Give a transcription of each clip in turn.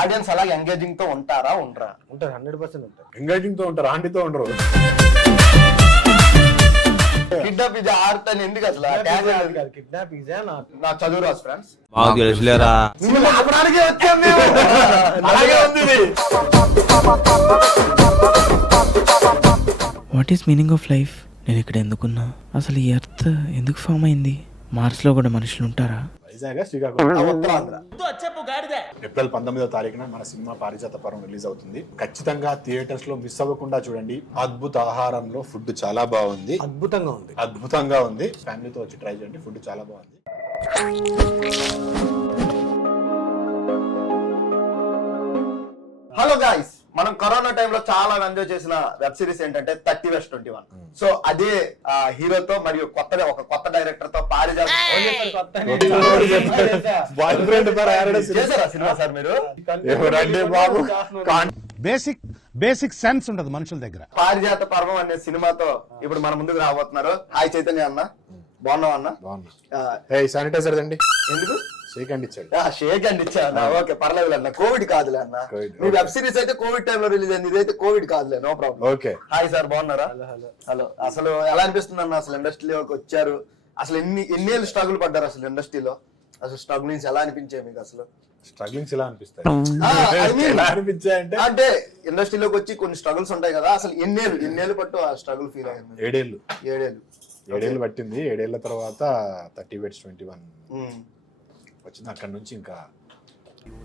Audience అలాగే engaging తో ఉంటారా ఉండరా? ఉంటారు, 100% ఉంటారు. ఎంగేజింగ్ తో ఉంటారు, ఆంటీతో ఉండరు. కిడ్నాప్ ఇది ఆర్ట్ అని ఎందుకు అసలు కిడ్నాప్ ఈజా నా చదువు రాసు ఫ్రెండ్స్ మాకు తెలుసులేరా. వచ్చాం మేము. అలాగే ఉంది ఇది. What is meaning of life? నేను ఇక్కడ ఎందుకున్నా? అసలు ఈ ఎర్త్ ఎందుకు ఫామ్ అయింది? మార్స్ లో కూడా మనుషులు ఉంటారా? వైజాగ్ శ్రీకాకుళం. ఉత్తరాంధ్ర. ఏప్రిల్ 19వ తారీఖున మన సినిమా పారిజాత పర్వం రిలీజ్ అవుతుంది. ఖచ్చితంగా థియేటర్స్ లో మిస్ అవ్వకుండా చూడండి. అద్భుత ఆహారంలో ఫుడ్ చాలా బాగుంది, అద్భుతంగా ఉంది. ఫ్యామిలీతో వచ్చి ట్రై చేయండి, ఫుడ్ చాలా బాగుంది. హలో గాయ్స్, మనం కరోనా టైంలో చాలా ఎంజాయ్ చేసిన వెబ్ సిరీస్ ఏంటంటే 30/21. సో అదే హీరోతో మరియు ఒక కొత్త డైరెక్టర్ తో పారిజాత చేశారా సినిమా సార్ మీరు? బేసిక్ సెన్స్ ఉండదు మనుషుల దగ్గర. పారిజాత పర్వం అనే సినిమాతో ఇప్పుడు మన ముందుకు రాబోతున్నారు. హాయ్ చైతన్య అన్న, బాగున్నావు అన్న? శానిటైజర్ అండి, ఎందుకు షేక్ అండ్ ఇచ్చాడు. షేక్ అండ్ ఇచ్చా అన్న. ఓకే, పర్లేదు అన్న, కోవిడ్ కాదులే అన్న. మీ వెబ్ సిరీస్ అయితే కోవిడ్ టైంలో రిలీజ్ అయింది, ఇదైతే కోవిడ్ కాదులే, no problem. Okay, hi sir, బాగున్నారా? హలో. అసలు ఎలా అనిపిస్తుంది అన్న అసలు ఇండస్ట్రీలోకి వచ్చారు? అసలు ఎన్నేళ్ళు స్ట్రగుల్ పడ్డారు అసలు ఇండస్ట్రీలో? అసలు స్ట్రగులింగ్స్ ఎలా అనిపించాయి మీకు? అసలు స్ట్రగ్లింగ్స్ ఎలా అనిపిస్తాయి అంటే ఇండస్ట్రీలోకి వచ్చి కొన్ని స్ట్రగుల్స్ ఉంటాయి కదా, అసలు ఎన్నేళ్ళు పట్టు ఆ స్ట్రగుల్ ఫీల్ అయ్యింది? 7 ఏళ్ళు పట్టింది. 7 ఏళ్ల తర్వాత 30/21 వచ్చింది. అక్కడ నుంచి ఇంకా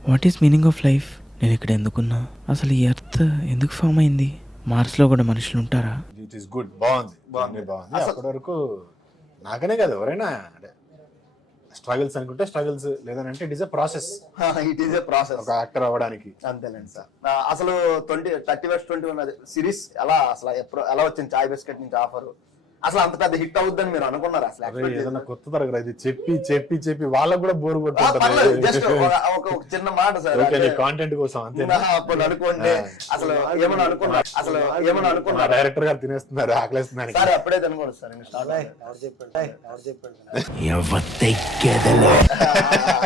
what is meaning of life? నేను ఇక్కడ ఎందుకున్నా? అసలు ఈ ఎర్త్ ఎందుకు ఫామ్ అయింది? మార్స్ లో కూడా మనుషులు ఉంటారా? ఇట్ ఈస్ గుడ్, బాగుంది. అప్పటి వరకు నాకనే కదా ఎవరైనా స్ట్రగుల్స్ అనుకుంటే స్ట్రగుల్స్, లేదంటే ఇట్ ఈస్ ఎ ప్రాసెస్. ఒక యాక్టర్ అవ్వడానికి అంతేలేండి సార్. అసలు 30/21 సిరీస్ ఎలా వచ్చింది? చాయ్ బిస్కెట్ నుంచి ఆఫర్ అసలు అంత పెద్ద హిట్ అవుద్దని మీరు అనుకున్నారా? అసలు ఏదైనా కొత్త తరగతి ఇది చెప్పి వాళ్ళకు కూడా బోర్ జస్ట్ ఒక చిన్న మాట సార్, కాంటెంట్ కోసం అంతే. అప్పుడు అనుకోండి అసలు ఏమన్నా అనుకున్నా డైరెక్టర్ గారు తినేస్తున్నారు, ఆకలిస్తున్నారు సార్, అప్పుడైతే అనుకోండి సార్.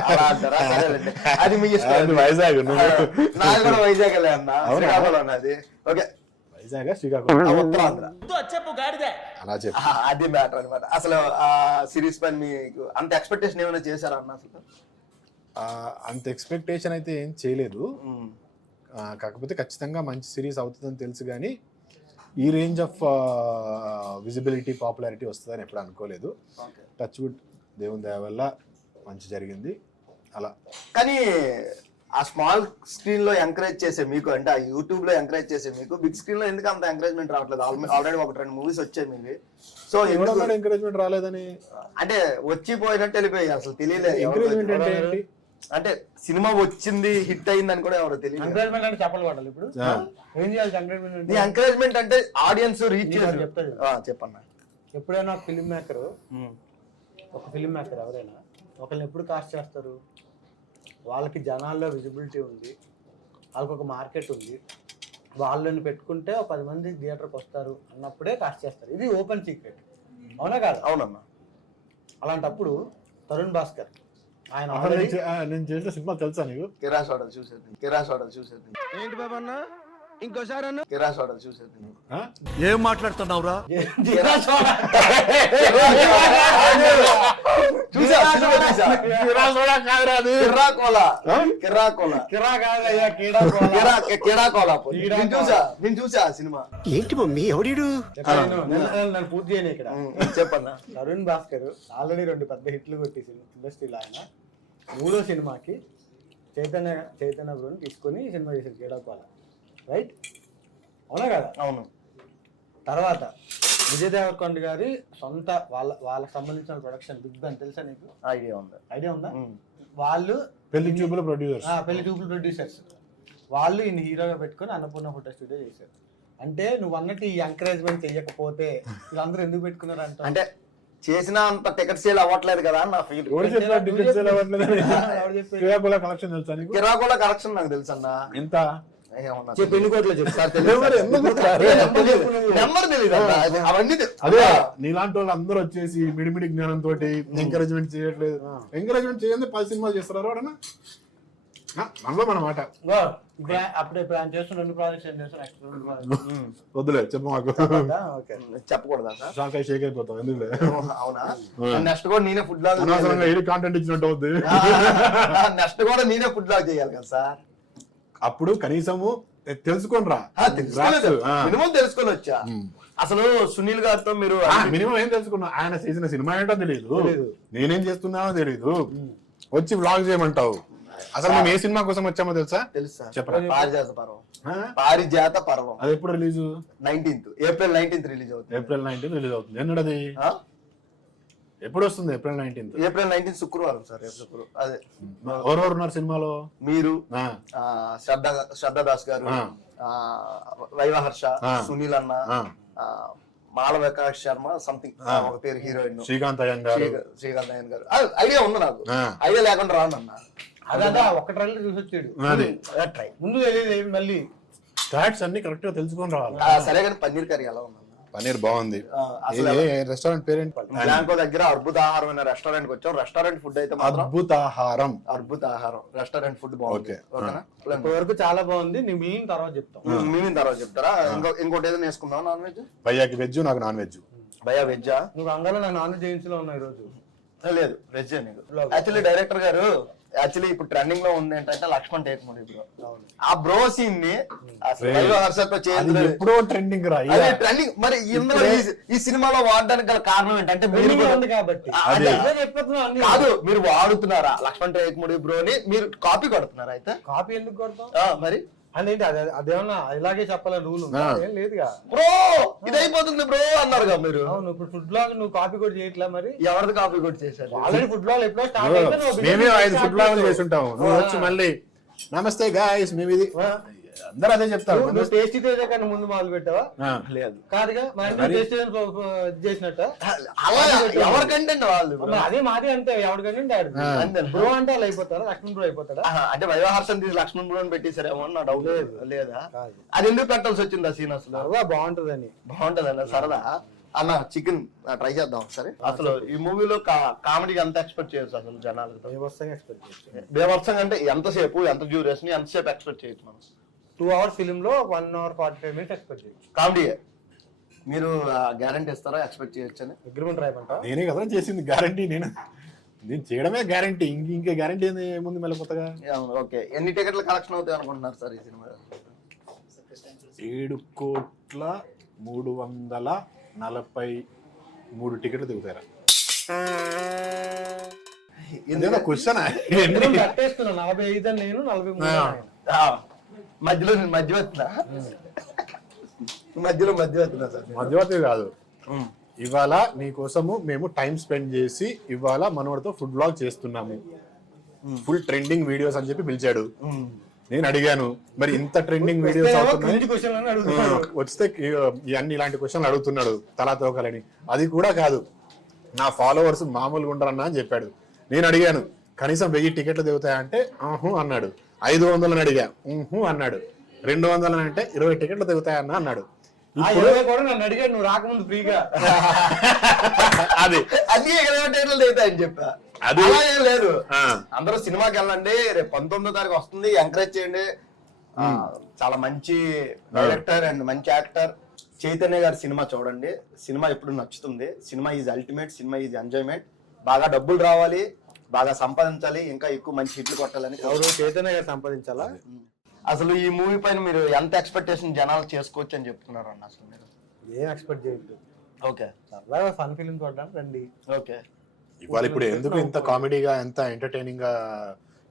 అలా అంటారా? సరేలేండి, అది మీ ఇష్టం. వైజాగ్ నాది కూడా వైజాగ్ అన్న, శ్రీకాకుళం అన్నది. ఓకే, వైజాగ్ శ్రీకాకుళం ఉత్తరాంధ్ర. అలా చెప్పి అది మ్యాటర్ అనమాట. అసలు ఆ సిరీస్ పైన మీకు అంత ఎక్స్పెక్టేషన్ ఏమైనా చేశారా అన్న? అసలు అంత ఎక్స్పెక్టేషన్ అయితే ఏం చేయలేదు. కాకపోతే ఖచ్చితంగా మంచి సిరీస్ అవుతుందని తెలుసు, కానీ ఈ రేంజ్ ఆఫ్ విజిబిలిటీ, పాపులారిటీ వస్తుందని ఎప్పుడు అనుకోలేదు. టచ్ వుడ్, దేవుని దయ వల్ల మంచి జరిగింది అలా. కానీ ఆ స్మాల్ స్క్రీన్ లో ఎంకరేజ్ చేసే మీకు, అంటే ఆ యూట్యూబ్ లో ఎంకరేజ్ చేసే మీకు, బిగ్ స్క్రీన్ లో ఎందుకు అంత ఎంకరేజ్మెంట్ రావట్లేదు? ఆల్రెడీ 1-2 మూవీస్ వచ్చాయి మీవి. సో ఎంకరేజ్మెంట్ రాలేదని అంటే వచ్చిపోయినట్టు వెళ్ళిపోయి అసలు తెలియలేదు. ఎంకరేజ్మెంట్ అంటే ఏంటి? అంటే సినిమా వచ్చింది, హిట్ అయిందని కూడా ఎవరు తెలియదు. ఎంకరేజ్మెంట్ అంటే చెప్పాలి పడాలి. ఇప్పుడు ఏం చేయాలి? ఎంకరేజ్మెంట్ అంటే ఆడియన్స్ రీచ్ చెప్పన్నా. ఎప్పుడైనా ఫిల్మ్ మేకర్ ఎవరైనా ఒకరిని ఎప్పుడు కాస్ట్ చేస్తారు? వాళ్ళకి జనాల్లో విజిబిలిటీ ఉంది, వాళ్ళకి ఒక మార్కెట్ ఉంది, వాళ్ళని పెట్టుకుంటే 10 మంది థియేటర్కి వస్తారు అన్నప్పుడే కాస్ట్ చేస్తారు. ఇది ఓపెన్ సీక్రెట్, అవునా కాదు? అవునమ్మా. అలాంటప్పుడు తరుణ్ భాస్కర్ ఆయన నేను చేసిన సినిమా తెలుసా నీకు? కిరాస్ ఆర్డర్ చూసేది ఏంటి బాబా అన్న, ఇంకోసారి అన్న కిరాస్ ఆర్డర్ చూసేది. ఏం మాట్లాడుతున్నావురా? నేను చూసా సినిమా. ఏంటి మమ్మీ ఎవడు? నన్ను పూర్తి చేయను ఇక్కడ. చెప్పన్నా. తరుణ్ భాస్కర్ ఆల్రెడీ 2 పెద్ద హిట్లు కొట్టేసి ఇండస్ట్రీలో ఆయన 3వ సినిమాకి చైతన్య బ్రోని తీసుకొని సినిమా చేశారు, కీడాకోల. రైట్, అవునా కదా? అవును. తర్వాత విజయ్ దేవరకొండ గారి సొంత వాళ్ళకి సంబంధించిన ప్రొడక్షన్ బిగ్ బ్యాన్, తెలుసా నీకు? ఐడియా ఉందా? వాళ్ళు పెళ్లి ట్యూబుల్ ప్రొడ్యూసర్స్. వాళ్ళు ఈయన హీరోగా పెట్టుకొని అన్నపూర్ణ ఫోటో స్టూడియో చేశారు. అంటే నువ్వు అన్నట్టు ఈ ఎంకరేజ్మెంట్ చెయ్యకపోతే వీళ్ళందరూ ఎందుకు పెట్టుకున్నారు అంటే చేసిన అంత టికెట్ సేల్ అవ్వట్లేదు కదా నా ఫీల్. కిరాకోల కలెక్షన్ నాకు తెలుసు అన్న. ఎంత ఎన్ని కోట్లు చెప్తారు? అదే నీలాంటి వాళ్ళు అందరూ వచ్చేసి మిడిమిడి జ్ఞానంతో ఎంకరేజ్మెంట్ చేయట్లేదు. ఎంకరేజ్మెంట్ చేయండి 10 సినిమాలు చేస్తున్నారు. మనలో మన మాట ఇగో, అప్పుడే ప్లాన్ చేస్తున్న 2 ప్రాజెక్ట్స్ ఏం చేస్తాను నెక్స్ట్ 2 ప్రాజెక్ట్స్ వద్దులే చెప్పు మాకు ఓకే చెప్పకూడదా సార్? షాకాయ షేక్ అయిపోతాం ఎందుకులే అవునా? నెక్స్ట్ కూడా నేనే ఫుడ్ లాగ్ అనవసరంగా ఏది కాంటెంట్ ఇచ్చినట్టు అవుద్ది. నెక్స్ట్ కూడా నేనే ఫుడ్ లాగ్ చేయాలి కదా సార్? అప్పుడు కనీసము తెలుసుకోనరా మినిమం తెలుసుకొని వచ్చా. అసలు సునీల్ గారితో మీరు మినిమం ఏం తెలుసుకున్నా, ఆయన చేసిన సినిమా ఏంటో తెలియదు, నేనేం చేస్తున్నానో తెలియదు, వచ్చి వ్లాగ్ చేయమంటావు. అసలు మేము ఏ సినిమా కోసం వచ్చామో తెలుసా? తెలుసా? చెప్పరా. పారిజాత పర్వం. పారిజాత పర్వం అది ఎప్పుడు release? 19th April 19th release అవుతుంది. ఏప్రిల్ 19 రిలీజ్ అవుతుంది. ఎన్నడది ఎప్పుడు వస్తుంది? ఏప్రిల్ 19. ఏప్రిల్ 19 శుక్రవారం సార్. శుక్రవారం. అదే ఎవరెవరు ఉన్నారు సినిమాలో? మీరు, శ్రద్ధా దాస్ గారు, వైవహర్ష, సునీల్ అన్న, మాళవిక శర్మ సంథింగ్ ఒక పేరు హీరోయిన్, శ్రీకాంత్ అయ్యన్ గారు. ఐడియా ఉంది నాకు, ఐడియా లేకుండా రానన్నా. అదా ఒక ట్రైలర్ చూసి వచ్చాడు. ముందు తెలియదు, మళ్ళీ స్టాట్స్ అన్ని కరెక్ట్ గా తెలుసుకొని రావాలి. సరే కానీ పన్నీర్ కర్రీ ఎలా ఉంది? పన్నీర్ బాగుంది. రెస్టారెంట్ పేరెంట్ బ్యాంకో దగ్గర అద్భుతాహారం అనే రెస్టారెంట్ కి వచ్చాం. రెస్టారెంట్ ఫుడ్ అయితే అద్భుతాహారం రెస్టారెంట్ ఫుడ్ బాగుంది. ఇప్పటి వరకు చాలా బాగుంది. నీ మీన్ తర్వాత చెప్తాం. మీన్ తర్వాత చెప్తారా? ఇంకోటి ఏదైనా వేసుకుందాం. Non veg? భయ్యాకి వెజ్, నాకు నాన్ వెజ్. భయ్యా వెజ్జా? నువ్వు అంగలో నాకు నాన్ వెజ్ జైన్స్ లో ఉన్నావు ఈ రోజు. లేదు వెజ్. యాక్చువల్లీ డైరెక్టర్ గారు ఇప్పుడు ట్రెండింగ్ లో ఉంది ఏంటంటే లక్ష్మణ్ టేక్ మూవీ బ్రో. ఆ బ్రో సీన్ ని ఎప్పుడో ట్రెండింగ్ రా. ట్రెండింగ్. మరి ఇందులో ఈ సినిమాలో వాడడానికి గల కారణం ఏంటంటే కాబట్టి కాదు, మీరు వాడుతున్నారా లక్ష్మణ్ టేక్ మూవీ బ్రోని? మీరు కాపీ కొడుతున్నారా? అయితే కాపీ ఎందుకు కొడతాం? మరి అనేది అదేమన్నా ఇలాగే చెప్పాలని రూల్ ఏం లేదుగా. బ్రో ఇది అయిపోతుంది బ్రో అన్నారుగా మీరు. అవును, ఇప్పుడు ఫుడ్ బ్లాగ్ నువ్వు కాపీ కూడా చేయట్లా. మరి ఎవరిది కాపీ కూడా చేశారు? ఆల్రెడీ ఫుడ్ బ్లాగ్ ఎప్పుడో స్టార్ట్ అయితే మేమే 5 ఫుడ్ బ్లాగులు చేసి ఉంటాము. నువ్వు వచ్చి మళ్ళీ నమస్తే గాయ్స్ మేము ఇది అందరూ అదే చెప్తారు. నువ్వు టేస్టీ తేజ కన్నా ముందు మొదలు పెట్టావా? లేదు కాదుగా. మరి టేస్టీ చేసినట్ట ఎవరి కంటెంట్ వాళ్ళు. అదే మాది అంతే. ఎవరి కంటెంట్ బ్రో అంటే అలా అయిపోతారా? లక్ష్మణ్ బ్రో అయిపోతాడా? అంటే వైవహర్షన్ తీసి లక్ష్మణ్ బ్రో అని పెట్టేశారేమో నా డౌట్. లేదా అది ఎందుకు పెట్టాల్సి వచ్చింది ఆ సీన్? అసలు బాగుంటదని. బాగుంటది సరదా అన్న. చికెన్ ట్రై చేద్దాం ఒకసారి. అసలు ఈ మూవీలో కామెడీకి ఎంత ఎక్స్పెక్ట్ చేయొచ్చు అసలు జనాలకి? బేవర్సంగా అంటే ఎంతసేపు, ఎంత డ్యూరేషన్, ఎంతసేపు ఎక్స్పెక్ట్ చేయొచ్చు మనం? 2 hours ఫిలిం లో 1 hour 45 minutes ఎక్స్పెక్ట్ చేయొచ్చు. కామెడీ మీరు గ్యారంటీ ఇస్తారా? ఎక్స్పెక్ట్ చేయొచ్చు అని అగ్రిమెంట్ రాయమంటా? నేనే కదా చేసింది గ్యారంటీ. నేను చేయడమే గ్యారంటీ. ఇంకా గ్యారంటీ ఏముంది మళ్ళీ కొత్తగా? ఓకే. ఎన్ని టికెట్ల కలెక్షన్ అవుతాయి అనుకుంటున్నారు సార్ ఈ సినిమా? 7,343 టికెట్లు దిగుతారా? క్వశ్చన్ కట్టేస్తున్నా. 45 నేను 43 మధ్యవర్తున్నా సార్. మధ్యవర్తి కాదు. ఇవాళ నీ కోసము మేము టైం స్పెండ్ చేసి ఇవాళ మనోడితో ఫుడ్ బ్లాగ్ చేస్తున్నాము. ఫుల్ ట్రెండింగ్ వీడియోస్ అని చెప్పి పిలిచాడు. నేను అడిగాను మరి ఇంత ట్రెండింగ్ వీడియోస్ వస్తే అన్ని ఇలాంటి క్వశ్చన్లు అడుగుతున్నాడు తలా తోకలని. అది కూడా కాదు, నా ఫాలోవర్స్ మామూలుగా ఉండరన్నా అని చెప్పాడు. నేను అడిగాను కనీసం 1000 టికెట్లు దిగుతాయంటే అన్నాడు. 500 అడిగా అన్నాడు. 200 అంటే 20 టికెట్లు దిగుతాయన్నా అన్నాడు. నన్ను అడిగాడు నువ్వు రాకముందు ఫ్రీగా. అది అన్ని టికెట్లు దిగుతాయని చెప్పా. అది ఏం లేదు. అందరూ సినిమాకి వెళ్ళండి. రేపు 19వ తారీఖు వస్తుంది. ఎంకరేజ్ చేయండి. చాలా మంచి డైరెక్టర్ అండ్ మంచి యాక్టర్ చైతన్య గారి సినిమా చూడండి. సినిమా ఎప్పుడు నచ్చుతుంది. Cinema is ultimate. Cinema is enjoyment. బాగా డబ్బులు రావాలి, బాగా సంపాదించాలి, ఇంకా ఎక్కువ మంచి హిట్లు కొట్టాలని. ఎవరు? చైతన్య గారు సంపాదించాలా? అసలు ఈ మూవీ పైన మీరు ఎంత ఎక్స్పెక్టేషన్ జనాలు చేసుకోవచ్చు అని చెప్తున్నారు అన్న? అసలు మీరు ఏం ఎక్స్పెక్ట్ చేయొద్దు. ఓకే, అలాగే ఫన్ ఫిలిం చూడడానికి రండి. ఓకే. ఇవాళ ఇప్పుడు ఎందుకు ఇంత కామెడీగా ఎంత ఎంటర్టైనింగ్ గా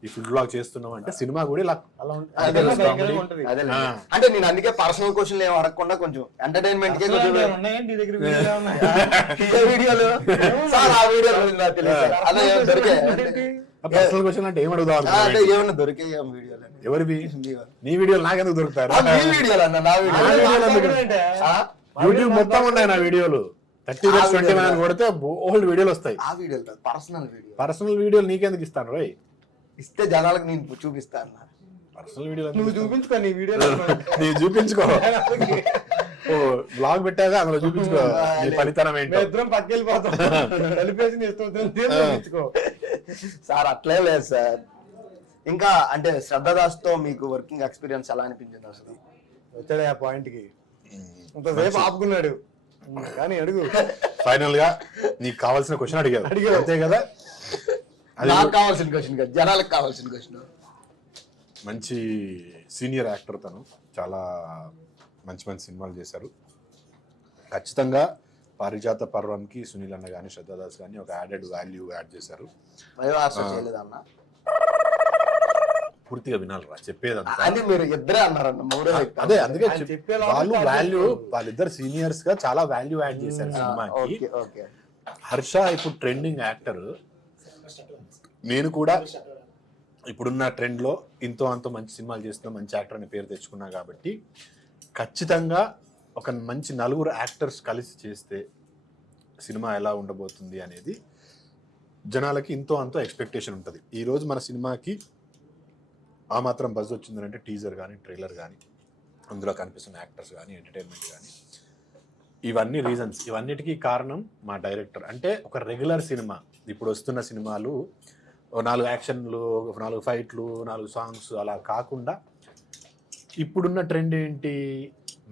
ఈ ఫుడ్ బ్లాగ్ చేస్తున్నాం అంటే సినిమా కూడా అలా ఉంటుంది. అంటే నేను అందుకే పర్సనల్ క్వశ్చన్ ఏం అడగకుండా కొంచెం ఎంటర్టైన్మెంట్ వీడియోలు పర్సనల్ క్వశ్చన్ అంటే ఏం అడుగుదాం? ఏమన్నా దొరికాయి వీడియోలు? ఎవరివి? నీ వీడియోలు నాకెందుకు దొరుకుతారు? వీడియోలు అన్న నా యూట్యూబ్ మొత్తం ఉన్నాయి నా వీడియోలు. 30 కొడితే ఓల్డ్ వీడియోలు వస్తాయి. ఆ వీడియోలు పర్సనల్ వీడియోలు నీకెందుకు ఇస్తాను రోయ్? ఇస్తే జనాలకు నేను చూపిస్తాను. పర్సనల్ వీడియో నువ్వు చూపించుకో. నీ వీడియో నీవు చూపించుకో. ఓ బ్లాగ్ పెట్టాక అందులో చూపించుకో నీ పనితనం ఏంటో. ఇద్దరం పట్టుకెళ్ళిపోతాం. కలిపేసి చూపించుకో సార్. అట్లే లేదు సార్. ఇంకా అంటే శ్రద్ధదాస్ తో మీకు వర్కింగ్ ఎక్స్పీరియన్స్ ఎలా అనిపించింది అసలు? వచ్చాడు ఆ పాయింట్ కి ఇంతసేపు ఆపుకున్నాడు కానీ అడుగు. ఫైనల్ గా నీకు కావాల్సిన క్వశ్చన్ అడిగావు అంతే కదా? నాకు కావాల్సిన క్వశ్చన్ కదా, జనాలకు కావాల్సిన క్వశ్చన్. మంచి సీనియర్ యాక్టర్ తను, చాలా మంచి మంచి సినిమాలు చేశారు. ఖచ్చితంగా పారిజాత పర్వంకి సునీల్ అన్న కానీ శ్రద్ధాదాస్ కానీ ఒక యాడెడ్ వాల్యూ యాడ్ చేశారు. చేయలేదన్నా పూర్తిగా వినాలరా చెప్పేదంతా. అని మీరు ఇద్దరే అన్నారన్న, మూడో వ్యక్తి. అదే అందుకే ఆయన చెప్పే లోపల వాళ్ళు start వాల్యూ, చేస్తారు. వాళ్ళిద్దరు సీనియర్స్ గా చాలా వాల్యూ యాడ్ చేశారు సినిమాకి. Okay okay. హర్ష ఇప్పుడు ట్రెండింగ్ యాక్టర్. నేను కూడా ఇప్పుడున్న ట్రెండ్ లో ఇంతో అంతో మంచి సినిమాలు చేస్తున్నా, మంచి యాక్టర్ అనే పేరు తెచ్చుకున్నా కాబట్టి ఖచ్చితంగా ఒక మంచి నలుగురు యాక్టర్స్ కలిసి చేస్తే సినిమా ఎలా ఉండబోతుంది అనేది జనాలకి ఇంతో అంతో ఎక్స్పెక్టేషన్ ఉంటుంది. ఈరోజు మన సినిమాకి ఆ మాత్రం బజ్ వచ్చిందంటే టీజర్ కానీ ట్రైలర్ కానీ అందులో కనిపిస్తున్న యాక్టర్స్ కానీ ఎంటర్టైన్మెంట్ కానీ, ఇవన్నీ రీజన్స్. ఇవన్నిటికీ కారణం మా డైరెక్టర్. అంటే ఒక రెగ్యులర్ సినిమా, ఇప్పుడు వస్తున్న సినిమాలు 4 యాక్షన్లు, 4 ఫైట్లు, 4 సాంగ్స్ అలా కాకుండా ఇప్పుడున్న ట్రెండ్ ఏంటి,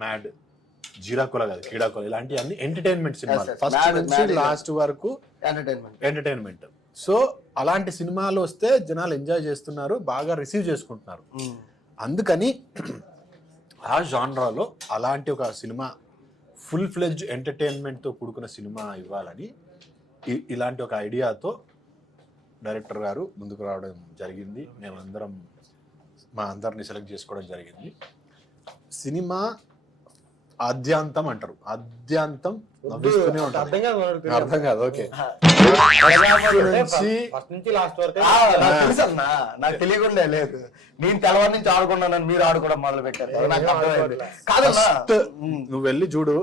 మ్యాడ్, జీరాకుల కాదు కీడాకుల, ఇలాంటి అన్ని ఎంటర్టైన్మెంట్ సినిమాలు. ఫస్ట్ నుంచి లాస్ట్ వరకు ఎంటర్టైన్మెంట్. సో అలాంటి సినిమాలు వస్తే జనాలు ఎంజాయ్ చేస్తున్నారు, బాగా రిసీవ్ చేసుకుంటున్నారు. అందుకని ఆ జాన్రాలో అలాంటి ఒక సినిమా ఫుల్ ఫ్లెడ్జ్ ఎంటర్టైన్మెంట్తో కూడుకున్న సినిమా ఇవ్వాలని ఇలాంటి ఒక ఐడియాతో డైరెక్టర్ గారు ముందుకు రావడం జరిగింది. మేమందరం మా అందరిని సెలెక్ట్ చేసుకోవడం జరిగింది. సినిమా ఆద్యాంతం అంటారు, ఆద్యాంతం నవ్విస్తూనే ఉంటారు. అర్థం కాదు, ఓకే. ఫస్ట్ నుంచి లాస్ట్ వరకు తెలుసు అన్న, నాకు తెలియకుండా లేదు. నేను తెల్లవారి నుంచి ఆడుకున్నానని మీరు ఆడుకోవడం మొదలు పెట్టారు. నాకు అర్థమైంది కాదన్నా. నువ్వు వెళ్ళి చూడు,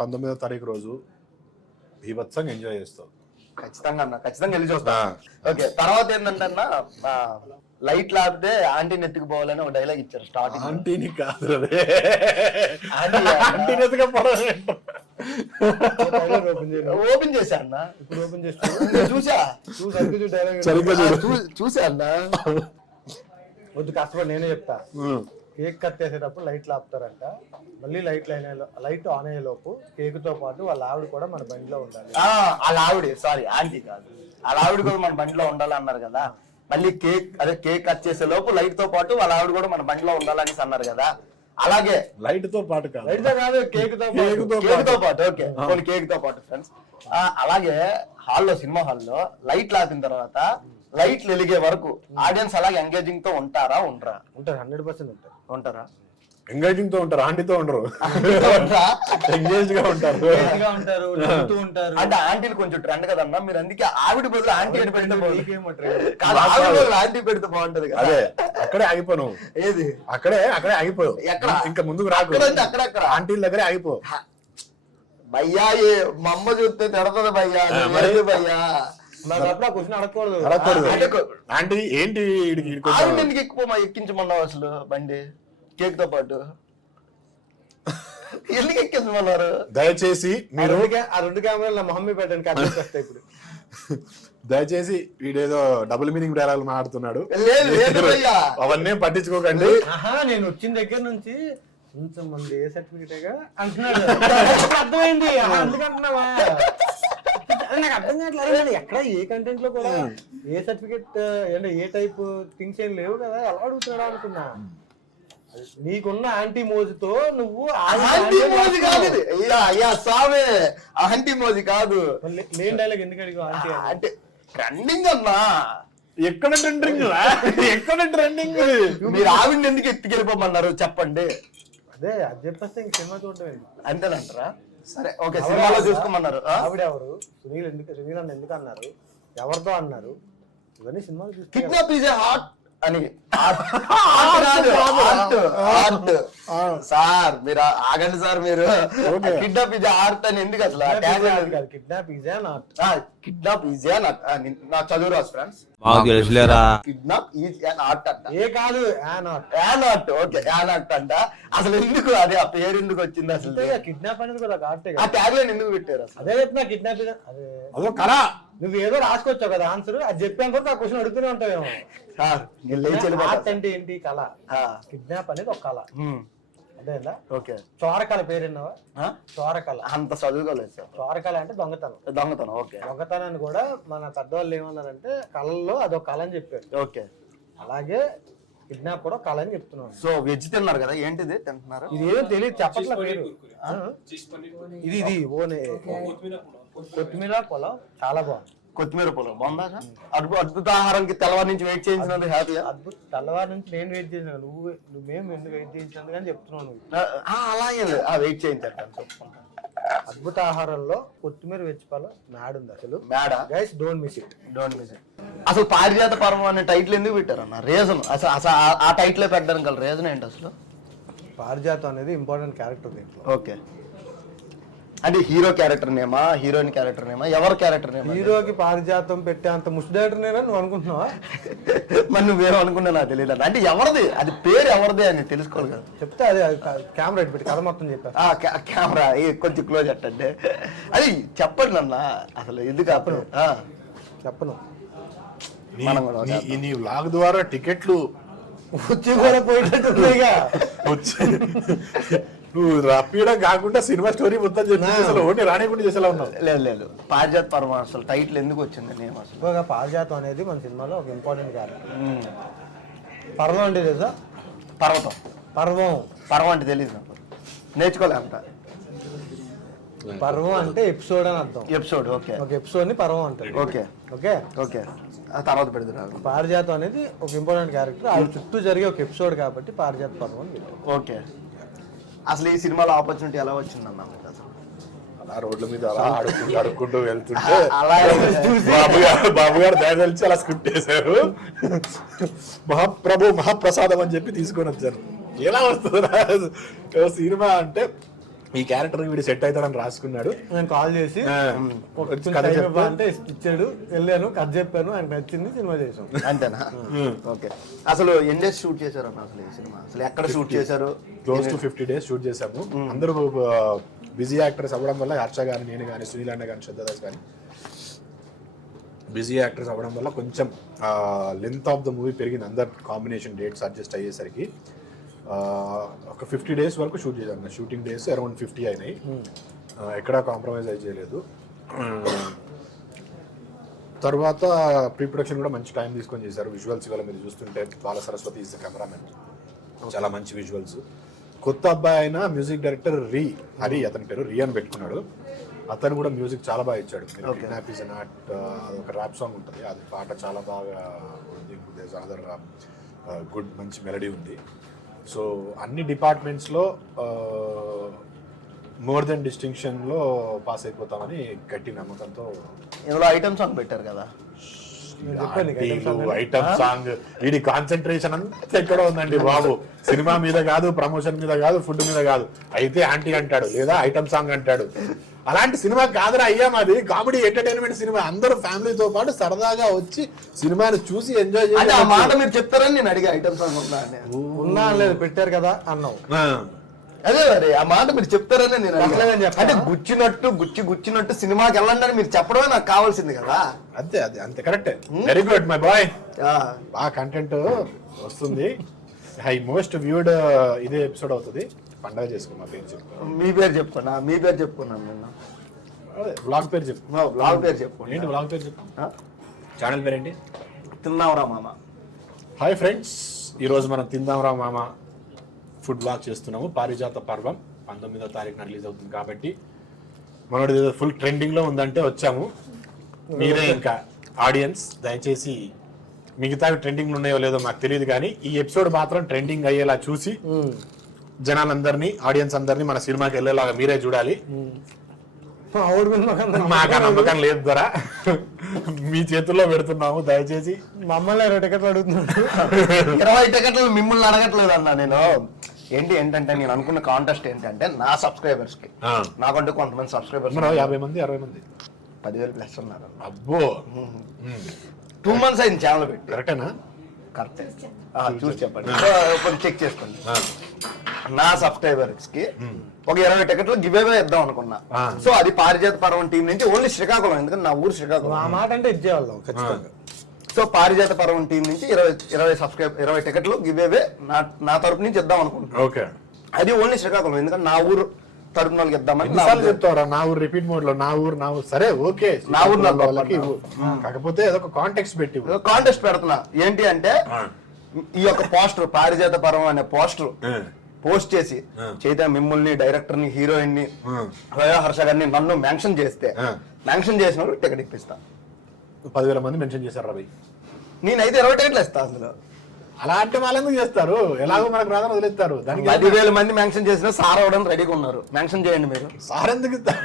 19వ తారీఖు రోజు బీభత్సంగా ఎంజాయ్ చేస్తావు. ఖచ్చితంగా అన్న, ఖచ్చితంగా వెళ్ళి చూస్తా. ఓకే, తర్వాత ఏంటంటే అన్న, లైట్ లాపితే ఆంటీని ఎత్తుకుపోవాలని ఒక డైలాగ్ ఇచ్చారు స్టార్టింగ్. ఆంటీని కాదు, ఓపెన్ చేశా అన్న, ఇప్పుడు ఓపెన్ చేసి చూసా చూసా అన్న. వద్దు కష్టపడి నేనే చెప్తా. కేక్ కట్ చేసేటప్పుడు లైట్లు ఆపుతారంట, మళ్ళీ లైట్ ఆన్ అయ్యే లోపు కేక్ తో పాటు వాళ్ళ ఆవిడ కూడా మన బండిలో ఉండాలి. వాళ్ళ ఆవిడ, సారీ ఆంటీ కాదు, వాళ్ళ ఆవిడ కూడా మన బండిలో ఉండాలి అన్నారు కదా. మళ్ళీ కేక్ కట్ చేసే లోపు లైట్ తో పాటు వాళ్ళ ఆవిడ కూడా మన బండిలో ఉండాలని అన్నారు కదా. అలాగే లైట్ తో పాటు కాదు, లైట్ తో కాదు, కేక్ తో పాటు. ఓకే, కొన్ని కేక్ తో పాటు ఫ్రెండ్స్. అలాగే హాల్లో, సినిమా హాల్లో లైట్లు ఆపిన తర్వాత లైట్లు వెలిగే వరకు ఆడియన్స్ అలాగే ఎంగేజింగ్ తో ఉంటారా? ఉండరా? ఉంటారు, 100% ఉంటారా? ఎంగేజింగ్ తో ఉంటారు, ఆంటీతో ఉండరు. ఎంగేజ్ గా ఉంటారు, ఉంటారు. అంటే ఆంటీలు కొంచెం ట్రెండ్ కదన్నా, మీరు అందుకే ఆవిడ బదులు ఆంటీ అని పెడితే ఆంటీ పెడితే బాగుంటది కదా. అదే అక్కడే ఆగిపోను. ఏది అక్కడే ఆగిపోవు, ఇంకా ముందుకు రాకు, అక్కడక్కడ ఆంటీల దగ్గరే ఆగిపో. భయ్యా మా అమ్మ చూస్తే తిడతది భయ్యా, భయ్యా క్వశ్చన్ అడగకూడదు. ఆంటీ ఏంటి ఎందుకు ఎక్కువ ఎక్కించమన్నావు అసలు బండి కేక్ తో పాటు? ఎందుకు ఎక్కించమన్నారు? దయచేసి మీరు ఆ 2 కెమెరాలు నా మొహమ్మ పెట్టండి, కట్ చేస్తే ఇప్పుడు. దయచేసి వీడేదో డబుల్ మీనింగ్ డైలాగ్ మాట్లాడుతున్నాడు, అవన్నీ పట్టించుకోకండి. నేను వచ్చిన దగ్గర నుంచి కొంచెం మంది ఏ సర్టిఫికేట్ అంటున్నాడు, అర్థమైంది. అందుకంటున్నావా? నాకు అర్థం కావట్లేదు, ఎక్కడ ఏ కంటెంట్ లో కూడా ఏ సర్టిఫికేట్ అంటే ఏ టైప్ థింగ్స్ ఏం లేవు కదా, ఎలా అడుగుతున్నాడా అనుకున్నా. నీకున్న ఆంటీ మోజుతో నువ్వు ఆంటీ మోజు కాదు, అయ్యా స్వామి ఆంటీ మోజు కాదు. మెయిన్ డైలాగ్ ఎందుకు అడిగా ఆంటీ అంటే ట్రెండింగ్ అన్నా. ఎక్కడ ట్రెండింగ్, ఎక్కడ ట్రెండింగ్? మీరు ఆవిడని ఎందుకు ఎత్తుకెళ్ళిపోమన్నారు చెప్పండి. అదే అది చెప్పేస్తే ఇంక సినిమా చూడటం అంతేనంటారా? సరే ఓకే, సినిమాలో చూసుకోమన్నారు. ఆవిడ ఎవరు, సునీల్ అన్న ఎందుకు అన్నారు, ఎవరితో అన్నారు, ఇవన్నీ సినిమాలు చూస్తే కిడ్నాప్ ఈజ్ ఏ హార్ట్ అని. సార్ మీరు ఆగండి సార్, మీరు కిడ్నాప్ ఈజ్ ఆర్ట్ అని ఎందుకు అసలు? కిడ్నాప్ ఈజ్ కిడ్నాప్ ఈజ్ నా చదువు రాసు friends. Kidnap is an art అంట. ఏ కాదు, యానాట్. ఓకే, యానాట్ అంట. అసలు ఎందుకు అది ఆ పేరు ఎందుకు వచ్చింది అసలు? కిడ్నాప్ అనేది కూడా ఆ ట్యాగ్ లైన్ ఎందుకు పెట్టారు అసలు? అదే చెప్తున్నా, కిడ్నాప్ అదో కళ. నువ్వు ఏదో రాసుకొచ్చావు కదా ఆన్సర్, అది చెప్పేంత వరకు ఆ క్వశ్చన్ అడుగుతూనే ఉంటావేమో. సార్ నేను లేచి వెళ్ళిపోతా. ఆర్ట్ అంటే ఏంటి? కళ. కిడ్నాప్ అనేది ఒక కళ, అదేందా? ఓకే. చోరకళ పేరు విన్నావా? చోరకళ అంత చదువుకోలేదు సార్. చోరకళ అంటే దొంగతనం. దొంగతనం. ఓకే. దొంగతనాన్ని కూడా మన పెద్దవాళ్ళు ఏమన్నారంటే కళల్లో అదొక కళ అని చెప్పారు. ఓకే. అలాగే కిడ్నాప్ కూడా కళ అని చెప్తున్నాను. సో వెజ్ తిన్నారు కదా, ఏంటిది తింటున్నారు? ఇది ఏదో తెలియదు, చెప్పట్లే పేరు. ఇది ఓనే కొత్తిమీర పొలం చాలా బాగుంది. కొత్తిమీర పొలం బాగుందా సార్? అద్భుత ఆహారానికి తెల్లవారి నుంచి వెయిట్ చేయించినందుకు హ్యాపీగా. తెల్లవారి నుంచి నేను వెయిట్ చేసిన, నువ్వేం ఎందుకు వెయిట్ చేయించినందుకు అని చెప్తున్నావు నువ్వు. అలాగే వెయిట్ చేయించాను. అద్భుత ఆహారంలో కొత్తిమీర వెచ్చిపాలు మ్యాడ్ ఉంది అసలు. మ్యాడా? Guys don't miss it. అసలు పారిజాత పర్వం అనే టైటిల్ ఎందుకు పెట్టారు అన్న? రీజన్ అసలు ఆ టైటిల్ పెట్టడానికి గల రీజన్ ఏంటి అసలు? పారిజాతం అనేది ఇంపార్టెంట్ క్యారెక్టర్ దీంట్లో. ఓకే. అంటే హీరో క్యారెక్టర్ నేమా, హీరోయిన్ క్యారెక్టర్ నేమా, ఎవరి క్యారెక్టర్ నేమా? హీరోకి పారిజాతం పెట్టే అంత ముష్టి నేనా నువ్వు అనుకుంటున్నావా? మరి నువ్వేమో అనుకున్నా నాకు తెలియదు. అంటే ఎవరిది అది, పేరు ఎవరిది అని తెలుసుకోవాలి కదా. చెప్తే అదే కెమెరా పెట్టి కథ మొత్తం చెప్పారు. కెమెరా కొంచెం క్లోజ్ అట్టండి. అది చెప్పండి అన్న అసలు ఎందుకు చెప్పను. నీ వ్లాగ్ ద్వారా టికెట్లు వచ్చి కూడా పోయేటట్టుగా వచ్చి నువ్వు రప్పీయడం కాకుండా సినిమా స్టోరీ మొత్తం చెప్పి రానికుండా చేసేలా ఉన్నావు. లేదు పారిజాత పర్వం అసలు టైటిల్ ఎందుకు వచ్చింది నేమ్ అసలు? పారిజాతం అనేది మన సినిమాలో ఒక ఇంపార్టెంట్ క్యారెక్టర్. పర్వం అంటే తెలుసా? పర్వం అంటే తెలియదు నాకు, నేర్చుకోలే అంట. పర్వం అంటే ఎపిసోడ్ అని అర్థం. ఎపిసోడ్. ఓకే. ఒక ఎపిసోడ్ ని పర్వం అంటారు. ఓకే. Okay okay. ఆ తర్వాత పెడతారు. పారిజాతం అనేది ఒక ఇంపార్టెంట్ క్యారెక్టర్, ఆ చుట్టూ జరిగే ఒక ఎపిసోడ్ కాబట్టి పారిజాత పర్వం అని పెట్టారు. ఓకే. అసలు ఈ సినిమాలో ఆపర్చునిటీ ఎలా వచ్చిందన్న అసలు? అలా రోడ్ల మీద అలా అడుక్కుంటూ వెళ్తుంటే బాబు గారు దయదలిచి అలా స్క్రిప్ట్ వేశారు. మహాప్రసాదం అని చెప్పి తీసుకొని వచ్చారు. ఎలా వస్తుంది సినిమా అంటే ఈ క్యారెక్టర్ వీడు సెట్ అవుతాడని రాసుకున్నాడు. నేను కాల్ చేసి అంటే ఇచ్చాడు, వెళ్ళాను, కథ చెప్పాను, ఆయనకు నచ్చింది, సినిమా చేసాం. అంతేనా? ఓకే. అసలు ఎన్ని డేస్ షూట్ చేశారు అన్న అసలు ఈ సినిమా? అసలు ఎక్కడ షూట్ చేశారు? క్లోజ్ టు 50 days షూట్ చేశాము. అందరూ బిజీ యాక్టర్స్ అవ్వడం వల్ల, హర్ష గాని, నేను కానీ, సునీల్ అన్న కానీ, శ్రద్ధాదాస్ కానీ బిజీ యాక్టర్స్ అవ్వడం వల్ల కొంచెం లెంత్ ఆఫ్ ద మూవీ పెరిగింది. అందరు కాంబినేషన్ డేట్స్ అడ్జస్ట్ అయ్యేసరికి ఒక 50 days వరకు షూట్ చేశాను. షూటింగ్ డేస్ అరౌండ్ 50 అయినాయి. ఎక్కడా కాంప్రమైజ్ అయి చేయలేదు. తర్వాత ప్రీ ప్రొడక్షన్ కూడా మంచి టైం తీసుకొని చేశారు. విజువల్స్ ఇవాళ మీరు చూస్తుంటే బాల సరస్వతి ఈజ్ ద కెమెరామెన్, చాలా మంచి విజువల్స్. కొత్త అబ్బాయి అయిన మ్యూజిక్ డైరెక్టర్ హరి, అతని పేరు రి అని పెట్టుకున్నాడు. అతను కూడా మ్యూజిక్ చాలా బాగా ఇచ్చాడు. కిడ్నాప్ ఈజ్ నాట్ అదొక ర్యాప్ సాంగ్ ఉంటుంది, అది పాట చాలా బాగా ఉంది. అదర్ గుడ్ మంచి మెలడీ ఉంది. సో అన్ని డిపార్ట్మెంట్స్లో మోర్ దెన్ డిస్టింక్షన్లో పాస్ అయిపోతామని గట్టి నమ్మకంతో. ఇందులో ఐటమ్ సాంగ్ పెట్టారు కదా, ఐటమ్ సాంగ్. వీడి కాన్సన్ట్రేషన్ అంతా ఎక్కడ ఉందండి బాబు, సినిమా మీద కాదు, ప్రమోషన్ మీద కాదు, ఫుడ్ మీద కాదు. అయితే ఆంటీ అంటాడు, లేదా ఐటమ్ సాంగ్ అంటాడు. అలాంటి సినిమా కాదురా అయ్యా మాది, కామెడీ ఎంటర్టైన్మెంట్ సినిమా. అందరూ ఫ్యామిలీతో పాటు సరదాగా వచ్చి సినిమాని చూసి ఎంజాయ్ చేయాలి. ఆ మాట మీరు చెప్తారని నేను అడిగా. ఐటమ్ సాంగ్ ఉన్నా లేదు, పెట్టారు కదా అన్నావు. అదే మరి ఆ మాట మీరు చెప్తారని నేను అంటే గుచ్చినట్టు సినిమాకి వెళ్ళండి అని మీరు చెప్పడమే నాకు కావాల్సింది కదా. అంతే, అది అంతే, correct. Very good my boy. బాగా కంటెంట్ వస్తుంది. హై మోస్ట్ వ్యూడ్ ఇదే ఎపిసోడ్ అవుతుంది. పండగ చేసుకో. మా పేరు చెప్పు. మీ పేరు చెప్పుకున్నా, మీ పేరు చెప్పుకున్నాను నిన్న. వ్లాగ్ పేరు చెప్పు. వ్లాగ్ పేరు చెప్పు. ఏంటి వ్లాగ్ పేరు చెప్పు? ఛానల్ పేరు ఏంటి? తిందాంరా మామ. హాయ్ ఫ్రెండ్స్, ఈరోజు మనం తిందాంరా మామ ఫుడ్ బ్లాగ్ చేస్తున్నాము. పారిజాత పర్వం 19వ తారీఖున రిలీజ్ అవుతుంది కాబట్టి మనోడి ఫుల్ ట్రెండింగ్లో ఉందంటే వచ్చాము. మీరే ఇంకా ఆడియన్స్ దయచేసి మిగతా ట్రెండింగ్లు ఉన్నాయో లేదో మాకు తెలియదు, కానీ ఈ ఎపిసోడ్ మాత్రం ట్రెండింగ్ అయ్యేలా చూసి జనాలందరినీ, ఆడియన్స్ అందరినీ మన సినిమాకి వెళ్ళేలాగా మీరే చూడాలి. మాకు నమ్మకం లేదు ద్వారా మీ చేతుల్లో పెడుతున్నాము. దయచేసి మమ్మల్ని 20 టికెట్లు అడుగుతున్నాడు. 20 టికెట్లు మిమ్మల్ని అడగట్లేదు అన్న. నేను ఏంటంటే నేను అనుకున్న కాంటెస్ట్ ఏంటంటే నా సబ్స్క్రైబర్స్ కి, నాకంటే కొంతమంది సబ్స్క్రైబర్స్ 50 మంది 60 మంది 10,000 ప్లస్ ఉన్నారు. అబ్బో, 2 months అయింది ఛానల్ పెట్టి. కరెక్టేనా? కరెక్ట్. చూసి చెప్పండి, చెక్ చేసుకోండి. నా సబ్స్క్రైబర్స్ కి ఒక 20 టికెట్లు గివ్ అవే ఇద్దాం అనుకున్నా. సో అది పారిజాత పర్వం టీం నుంచి ఓన్లీ శ్రీకాకుళం, ఎందుకంటే నా ఊరు శ్రీకాకుళం. ఆ మాట అంటే ఇచ్చేవాళ్ళం ఖచ్చితంగా. సో పారిజాత పర్వం టీం నుంచి 20 టికెట్లు గివ్ అవే నా తరపు నుంచి ఇద్దాం అనుకుంటున్నాను. ఓకే, అది ఓన్లీ శ్రీకాకుళం, ఎందుకంటే నా ఊరు తరపున వాళ్ళకి ఇద్దామని. ఎన్నిసార్లు చెప్తావరా నా ఊరు రిపీట్ మోడ్ లో, నా ఊరు సరే ఓకే, నా ఊరు నా వాళ్ళకి ఇవ్వు. కాకపోతే అదొక కాంటెక్స్ట్ పెట్టి కాంటెస్ట్ పెడుతున్నా. ఏంటి అంటే ఈ యొక్క పోస్టర్ పారిజాత పర్వం అనే పోస్టర్ పోస్ట్ చేసి చైతన్య మిమ్మల్ని, డైరెక్టర్ ని, హీరోయిన్ ని, హర్ష గారిని నన్ను మెన్షన్ చేస్తే మెన్షన్ చేసిన టికెట్ ఇప్పిస్తా. 10,000 మంది మెన్షన్ చేశారు రవి. నేనైతే 20 టికెట్లు ఇస్తా. అందులో అలా అంటే వాళ్ళు ఎందుకు చేస్తారు? ఎలాగో మనకు రాదని వదిలేస్తారు. దానికి 10,000 మంది మెన్షన్ చేసినా సార్ అవడానికి రెడీగా ఉన్నారు. మెన్షన్ చేయండి మీరు. సార్ ఎందుకు ఇస్తారు?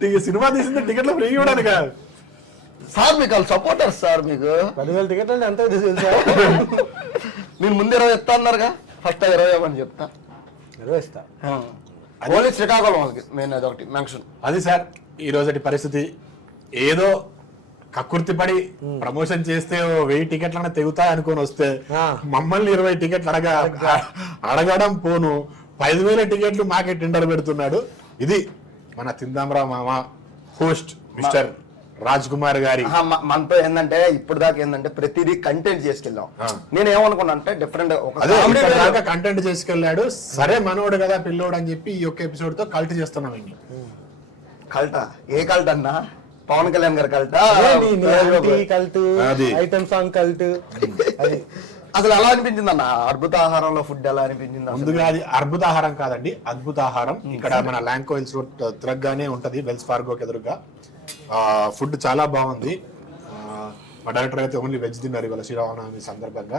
టికెట్ సినిమా తీసింది టికెట్లు ఫ్రీ ఇవ్వడానికి కాదు సార్, మీకు వాళ్ళు సపోర్టర్స్ సార్. మీకు 10,000 టికెట్ అంటే ఎంత తెలుసా? నేను ముందు 20 ఇస్తా అన్నారుగా, ఫస్ట్ 20 ఇవ్వమని చెప్తా. 20 ఇస్తా. ఓన్లీ శ్రీకాకుళం వాళ్ళకి నేను అదొకటి మెన్షన్. అది సార్ ఈ రోజటి పరిస్థితి. ఏదో కక్కుర్తిపడి ప్రమోషన్ చేస్తే 1000 టికెట్లన్నా తెగుతాయి అనుకొని వస్తే మమ్మల్ని 20 టికెట్లు అడగడం పోను 5,000 టికెట్లు మాకే టెండర్ పెడుతున్నాడు. ఇది మన తిందాంరా మామ హోస్ట్ మిస్టర్ రాజ్ కుమార్ గారి. మనతో ఏంటంటే ఇప్పుడు దాకా ఏంటంటే ప్రతిదీ కంటెంట్ చేసుకెళ్ళాం. నేను ఏమనుకున్నా అంటే డిఫరెంట్ కంటెంట్ చేసుకెళ్ళాడు. సరే మనోడు కదా పిల్లోడు అని చెప్పి ఈ ఒక్క ఎపిసోడ్ తో కల్ట్ చేస్తున్నాం. కల్టా? ఏ కల్ట్ అన్నా? పవన్ కళ్యాణ్ గారి కల్టా? Cult, item song cult. అది అసలు ఎలా అనిపించింది అన్న అద్భుత ఆహారంలో ఫుడ్ ఎలా అనిపించింది? ముందుగా అది అద్భుత ఆహారం కాదండి, అద్భుత ఆహారం. ఇక్కడ మన ల్యాంకో హిల్స్ రోడ్ తిరగగానే ఉంటది, వెల్స్ ఫార్గోకి ఎదురుగా. ఫుడ్ చాలా బాగుంది. మా డైరెక్టర్ అయితే ఓన్లీ వెజ్ తిన్నారు ఇవాళ శ్రీరామనవమి సందర్భంగా.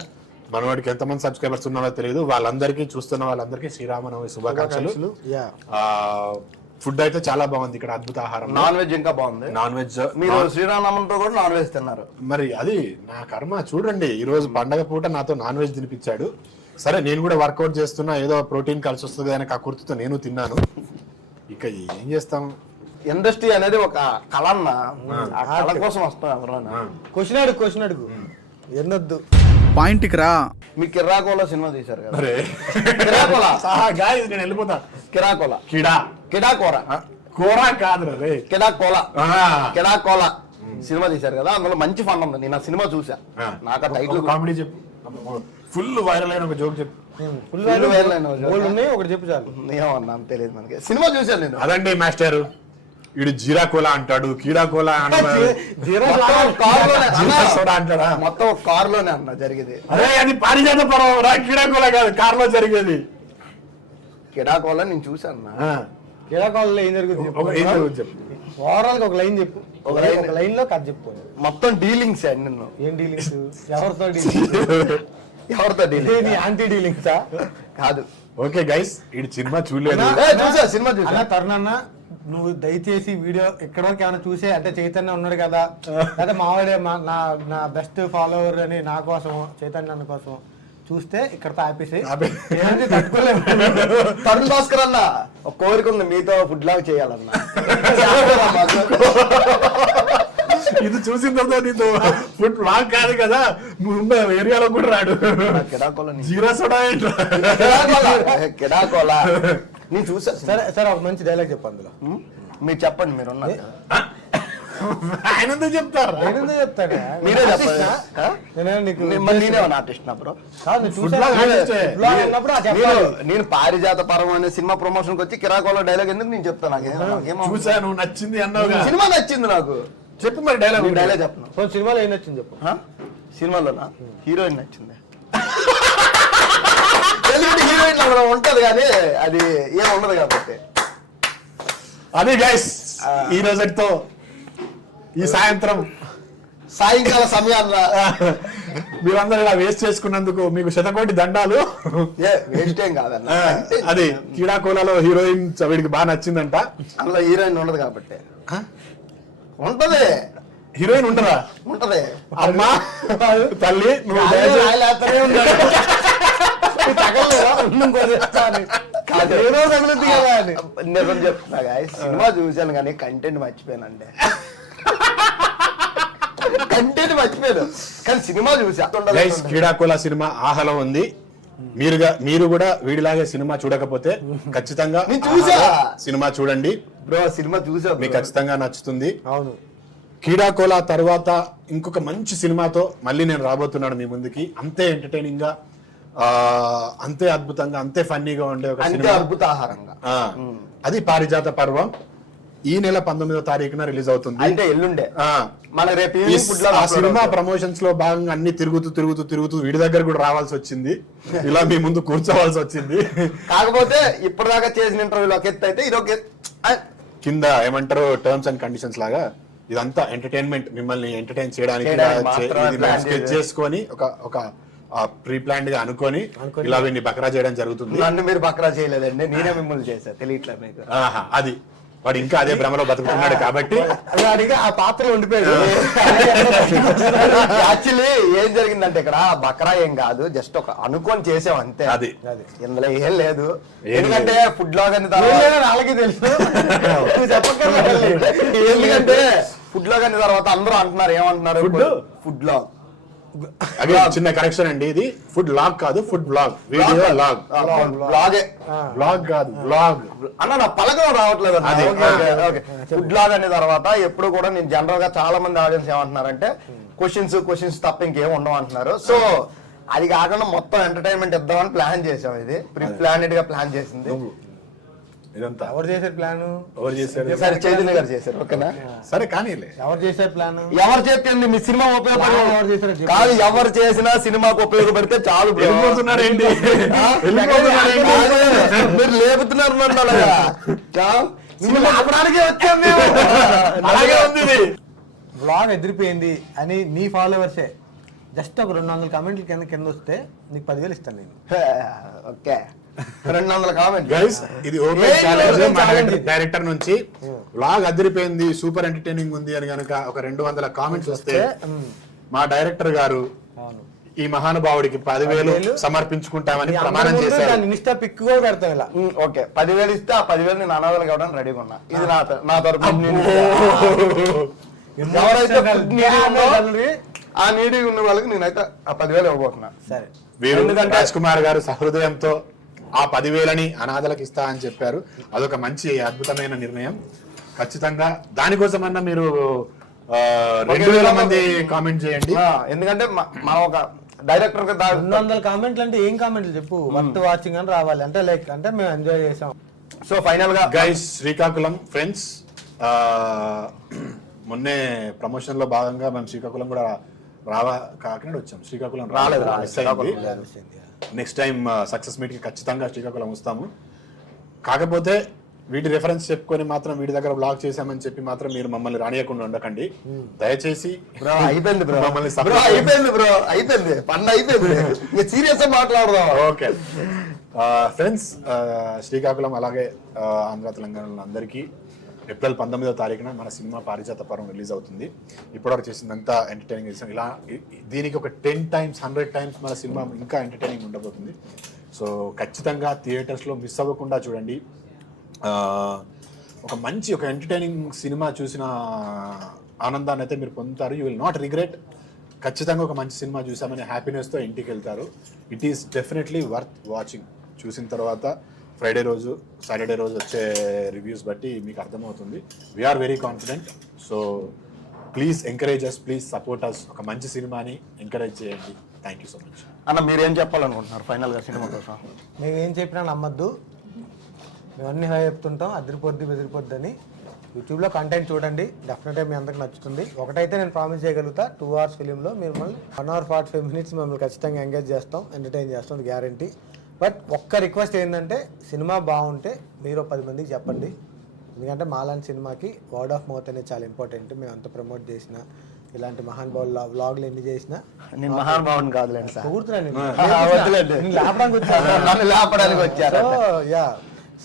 మనవాడికి ఎంతమంది సబ్స్క్రైబర్స్ ఉన్నారో తెలియదు. వాళ్ళందరికీ, చూస్తున్న వాళ్ళందరికీ శ్రీరామనవమి శుభాకాంక్షలు. ఫుడ్ అయితే చాలా బాగుంది ఇక్కడ, అద్భుత ఆహారం. నాన్ వెజ్ ఇంకా బాగుంది. నాన్ వెజ్ మీరు శ్రీరామనవమితో కూడా నాన్ వెజ్ తిన్నారు. మరి అది నా కర్మ. చూడండి ఈ రోజు పండగ పూట నాతో నాన్ వెజ్ తినిపించాడు. సరే నేను కూడా వర్కౌట్ చేస్తున్నా, ఏదో ప్రోటీన్ కలిసి వస్తుంది అని ఆ కుర్తితో నేను తిన్నాను. ఇక ఏం చేస్తాం, ఇండస్ట్రీ అనేది ఒక కళ అన్న. ఆ కళ కోసం వస్తాం ఎవరన్నా. క్వశ్చన్ అడుగు ఎన్నొద్దు. పాయింట్కి రా. మీ కిరాకోలా సినిమా తీశారు కదా? కిరాకోలా నేను వెళ్ళిపోతా. కిరాకోలా కిడాకోరా కూర కాదు రే, కిడాకోలా సినిమా తీశారు కదా, అందులో మంచి ఫన్ ఉంది. నేను ఆ సినిమా చూసా. నాకు ఆ టైటిల్ కామెడీ చెప్పు, ఫుల్ వైరల్ అయిన ఒక జోక్ చెప్పు. ఫుల్ వైరల్ అయిన ఉన్నాయి, ఒకటి చెప్పు చాలు. ఏమన్నా తెలియదు మనకి. సినిమా చూసాను నేను. అదండి మాస్టర్, వీడు జీరా కోలా అంటాడు, కీడా కోలా అంటాడు, మొత్తం కార్ లోనే అన్న జరిగేది. అరే అది పారిజాత పర్వం రా, కీడా కోలా కాదు, కార్ లో జరిగేది. కిడాకోలా నేను చూసాను. కిడాకోలా ఏం జరుగుతుంది చెప్పు. ఓవరాల్ గా ఒక లైన్ చెప్పు. ఒక లైన్ లో కథ చెప్పు. మొత్తం డీలింగ్స్ అండి. నిన్ను ఏం డీలింగ్స్? ఎవరితో డీలింగ్? యాంటీ డీలింగ్సా? కాదు. ఓకే గైస్, ఈ సినిమా చూడలేదు. సినిమా చూసా. తరుణన్న, నువ్వు దయచేసి వీడియో ఎక్కడ వరకు ఏమైనా చూసే, అంటే చైతన్య ఉన్నాడు కదా, లేదా మావాడే నా బెస్ట్ ఫాలోవర్ అని నా కోసం, చైతన్య అన్న కోసం చూస్తే ఇక్కడతో ఆపేసి తట్టుకోలేము. తరుణ్ భాస్కర్ అన్న ఒక కోరిక ఉంది, మీతో ఫుడ్ లాగా చేయాలన్నా. ఇది చూసిన తర్వాత నీతో ఫుడ్ లాగ్ కాదు కదా, ఏరియాలో కూడా రాడు. జీరా సోడా కిడాకోలా నేను చూసా. సరే సరే, ఒక మంచి డైలాగ్ చెప్పు అందులో. మీరు చెప్పండి, మీరు ఉన్నారు. ఆయన ఎందుకు చెప్తారు? చెప్తాను, మీరే చెప్పండి. నేనేమన్నా ఆర్టిస్ట్ నా బ్రో? నేను పారిజాత పర్వం అనే సినిమా ప్రమోషన్ కి వచ్చి కిరాకోలో డైలాగ్ ఎందుకు నేను చెప్తాను. నాకేమో చూసాను, నచ్చింది అన్నావు. సినిమా నచ్చింది నాకు. చెప్పు మరి డైలాగ్. డైలాగ్ చెప్పను. సినిమాలో ఏం నచ్చింది చెప్పు. సినిమాలోనా? హీరోయిన్ నచ్చింది. హీరోయిన్ అక్కడ ఉంటది కానీ అది ఏం ఉండదు కాబట్టి. అది గైస్ ఈ రోజుతో ఈ సాయంకాల సమయాల్లో మీరందరూ ఇలా వేస్ట్ చేసుకున్నందుకు మీకు శతకోటి దండాలు. వేస్ట్ ఏం కాదన్న. అది కీడాకోలాలో హీరోయిన్ వీడికి బాగా నచ్చిందంట. అందులో హీరోయిన్ ఉండదు కాబట్టి. ఉంటది హీరోయిన్ ఉంటదా? ఉంటది. అమ్మా తల్లి నువ్వు నిజం చెప్తున్నా సినిమా చూశాను కానీ కంటెంట్ మర్చిపోయానండి. కంటెంట్ మర్చిపోయాను కానీ సినిమా చూసా. కీడాకోలా సినిమా ఆహలో ఉంది. మీరు కూడా వీడిలాగే సినిమా చూడకపోతే ఖచ్చితంగా నేను చూసా. సినిమా చూడండి బ్రో సినిమా చూసా మీకు ఖచ్చితంగా నచ్చుతుంది. అవును. కీడాకోలా తర్వాత ఇంకొక మంచి సినిమాతో మళ్ళీ నేను రాబోతున్నాను మీ ముందుకి. అంతే ఎంటర్టైనింగ్ గా, అంతే అద్భుతంగా, అంతే ఫన్నీగా ఉండే ఒక అంతే సినిమా. అద్భుత ఆహారంగా. అది పారిజాత పర్వం. ఈ నెల 19వ తారీఖున రిలీజ్ అవుతుంది. అంటే ఎల్లుండే మన రేపు ఆ సినిమా ప్రమోషన్స్ లో భాగంగా అన్ని తిరుగుతూ వీడి దగ్గర కూడా రావాల్సి వచ్చింది. ఇలా మీ ముందు కూర్చోవాల్సి వచ్చింది. కాకపోతే ఇప్పటిదాకా చేసిన ఇంటర్వ్యూలో ఒక ఎత్తు అయితే ఇది ఒక కింద ఏమంటారు టర్మ్స్ అండ్ కండిషన్స్ లాగా ఇదంతా ఎంటర్టైన్మెంట్, మిమ్మల్ని ఎంటర్టైన్ చేయడానికి స్కెచ్ చేసుకొని ఒక ప్రీ ప్లాన్డ్ గా అనుకొని ఇలా వీడిని బకరా చేయడం జరుగుతుంది. నన్ను మీరు బకరా చేయలేదండి, నేనే మిమ్మల్ని చేశా, తెలియట్లేదు మీకు. అది వాడు ఇంకా అదే భ్రమలో బతుకుతున్నాడు కాబట్టి ఆ పాత్ర ఉండిపోయాడు. యాక్చువల్లీ ఏం జరిగిందంటే ఇక్కడ బకరా ఏం కాదు, జస్ట్ ఒక అనుకొని చేసాం అంతే. అది ఇందులో ఏం లేదు. ఎందుకంటే ఫుడ్ లాగ్ అని వాళ్ళకి తెలుసు. ఎందుకంటే ఫుడ్ లాగ్ అనే తర్వాత అందరూ అంటున్నారు, ఏమంటున్నారు, ఫుడ్ లాగ్. అదే చిన్న కరెక్షన్ అండి, ఇది ఫుడ్ లాగ్ కాదు, ఫుడ్ బ్లాగ్. వీడియో లాగ్, బ్లాగే, బ్లాగ్ కాదు బ్లాగ్ అన్న. నా పలకం రావట్లేదు. ఫుడ్ లాగ్ అనే తర్వాత ఎప్పుడు కూడా నేను జనరల్ గా చాలా మంది ఆడియన్స్ ఏమంటున్నారంటే క్వశ్చన్స్ తప్ప ఇంకేం ఉండవు అంటున్నారు. సో అది కాకుండా మొత్తం ఎంటర్టైన్మెంట్ ఇద్దామని ప్లాన్ చేసాం. ఇది ప్రీ ప్లానెడ్ గా ప్లాన్ చేసింది. ఇదంతా ఎవరు చేశారు ప్లాన్? ఎవరు చేశారు? సరే చైతన్య గారు చేశారు. ఓకేనా? సరే కానీ ఎవరు చేశారు ప్లాన్? ఎవరు చెప్పింది మీ సినిమా ఉపయోగపడి ఎవరు చేశారు కాదు, ఎవరు చేసినా సినిమాకు ఉపయోగపడితే చాలు. వెళ్ళిపోతున్నారేంటి? మీరు లేపుతున్నారు నన్ను అలాగా. లేపడానికే వచ్చాం మేము. అలాగే ఉంది ఇది. వ్లాగ్ ఎదిరిపోయింది అని నీ ఫాలోవర్సే జస్ట్ ఒక 200 కామెంట్లు కింద వస్తే నీకు 10,000 ఇస్తాను నేను. ఓకే, 200 కామెంట్ గైస్, ఇది ఓపెన్ ఛాలెంజ్ మా డైరెక్టర్ నుంచి. వ్లాగ్ అదిరిపోయింది, సూపర్ ఎంటర్టైనింగ్ ఉంది అని గనుక ఒక 200 కామెంట్స్ వస్తే మా డైరెక్టర్ గారు ఈ మహానుభావుడికి 10,000 సమర్పించుకుంటామని ప్రమాణం చేశారు. ఇన్స్టా పిక్ కూడా పెడతాం ఇలా. ఓకే, 10,000 ఇస్తే ఆ 10,000 నేను అనాథాలకు ఇవ్వడానికి రెడీగా ఉన్నా. ఇది నా తరపు ఎవరైతే ఆ నీడీ ఉన్న వాళ్ళకి నేనైతే ఆ 10,000 ఇవ్వబోతున్నా. సరే, వీరు రాజ్ కుమార్ గారు సహృదయంతో ఆ 10,000 అనాథలకు ఇస్తా అని చెప్పారు. అదొక మంచి అద్భుతమైన నిర్ణయం. ఖచ్చితంగా దానికోసమన్నా మీరు 2,000 మంది కామెంట్ చేయండి. ఎందుకంటే మా ఒక డైరెక్టర్ 200 కామెంట్లు అంటే ఏం కామెంట్లు చెప్పు. వర్త్ వాచింగ్ అని రావాలి అంటే లైక్ అంటే మేము ఎంజాయ్ చేసాం. సో ఫైనల్ గా గైస్, శ్రీకాకుళం ఫ్రెండ్స్, మొన్నే ప్రమోషన్ లో భాగంగా మేము శ్రీకాకుళం కూడా కాకినాడ వచ్చాం. శ్రీకాకుళం రాలేదు. నెక్స్ట్ టైం సక్సెస్ మీట్ కి ఖచ్చితంగా శ్రీకాకుళం వస్తాము. కాకపోతే వీటి రెఫరెన్స్ చెప్పుకొని మాత్రం వీటి దగ్గర బ్లాగ్ చేశామని చెప్పి మాత్రం మీరు మమ్మల్ని రానియకుండా ఉండకండి దయచేసి. అయిపోయింది పండు అయిపోయింది, సీరియస్ గా మాట్లాడదాం. ఓకే ఫ్రెండ్స్, శ్రీకాకుళం అలాగే ఆంధ్ర తెలంగాణలో అందరికీ ఏప్రిల్ 19వ తారీఖున మన సినిమా పారిజాత పర్వం రిలీజ్ అవుతుంది. ఇప్పటివరకు చేసిందంతా ఎంటర్టైనింగ్ చేసాం. ఇలా దీనికి ఒక 10 times 100 times మన సినిమా ఇంకా ఎంటర్టైనింగ్ ఉండబోతుంది. సో ఖచ్చితంగా థియేటర్స్లో మిస్ అవ్వకుండా చూడండి. ఒక మంచి ఒక ఎంటర్టైనింగ్ సినిమా చూసిన ఆనందాన్ని అయితే మీరు పొందుతారు. You will not regret. ఖచ్చితంగా ఒక మంచి సినిమా చూసామని హ్యాపీనెస్తో ఇంటికి వెళ్తారు. It is definitely worth watching. చూసిన తర్వాత ఫ్రైడే రోజు సాటర్డే రోజు వచ్చే రివ్యూస్ బట్టి మీకు అర్థమవుతుంది. We are very confident. So please encourage us, please support us. ఒక మంచి సినిమాని ఎంకరేజ్ చేయండి. Thank you so much. అన్న మీరేం చెప్పాలనుకుంటున్నారు ఫైనల్ గా సినిమా కోసం? మేమేం చెప్పినా నమ్మద్దు, మేము అన్ని హై చెప్తుంటాం. అదిరిపోద్ది బెదిరిపోద్ది అని. యూట్యూబ్లో కంటెంట్ చూడండి, డెఫినెట్గా మీ అందరికి నచ్చుతుంది. ఒకటైతే నేను ప్రామిస్ చేయగలుగుతా, 2 hours ఫిలింలో మిమ్మల్ని 1 hour 45 minutes మిమ్మల్ని ఖచ్చితంగా ఎంగేజ్ చేస్తాం, ఎంటర్టైన్ చేస్తాం, అది గ్యారంటీ. బట్ ఒక్క రిక్వెస్ట్ ఏంటంటే సినిమా బాగుంటే మీరు 10 మందికి చెప్పండి. ఎందుకంటే మాలాంటి సినిమాకి వర్డ్ ఆఫ్ మౌత్ అనేది చాలా ఇంపార్టెంట్. మేము అంత ప్రమోట్ చేసినా, ఇలాంటి మహానుభావుల వ్లాగ్లు ఎన్ని చేసినా. నేను మహానుభావుని కాదులేండి సార్, లేపడానికి వచ్చారు.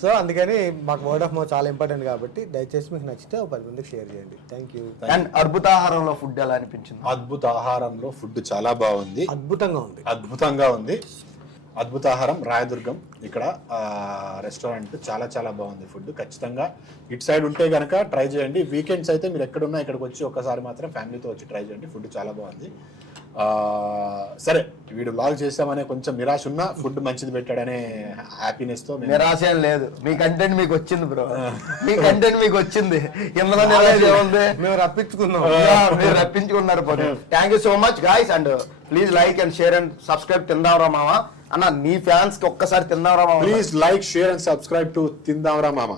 సో అందుకని మాకు వర్డ్ ఆఫ్ మౌత్ చాలా ఇంపార్టెంట్ కాబట్టి దయచేసి మీకు నచ్చితే 10 మందికి షేర్ చేయండి. Thank you. అండ్ అద్భుత ఆహారంలో ఫుడ్ ఎలా అనిపించింది? అద్భుత ఆహారంలో ఫుడ్ చాలా బాగుంది, అద్భుతంగా ఉంది. అద్భుత ఆహారం రాయదుర్గం ఇక్కడ రెస్టారెంట్ చాలా చాలా బాగుంది ఫుడ్. ఖచ్చితంగా ఇటు సైడ్ ఉంటే కనుక ట్రై చేయండి. వీకెండ్స్ అయితే మీరు ఎక్కడున్నా ఇక్కడికి వచ్చి ఒక్కసారి మాత్రం ఫ్యామిలీతో వచ్చి ట్రై చేయండి. ఫుడ్ చాలా బాగుంది. సరే వీడు బ్లాగ్ చేస్తామనే కొంచెం నిరాశ ఉన్నా ఫుడ్ మంచిది పెట్టాడనే హ్యాపీనెస్ తో నిరాశ ఏం లేదు. మీ కంటెంట్ మీకు వచ్చింది బ్రో, మీ కంటెంట్ మీకు వచ్చింది. ఇందులో నిరాశ ఏముంది? మేము రప్పించుకున్నాం. మీరు రప్పించుకున్నారు. Thank you so much guys, and please like and share and subscribe Thindamra Mama అన్న. నీ ఫ్యాన్స్ కి ఒక్కసారి Thindamra Mama. Please like share and subscribe to Thindamra మామ.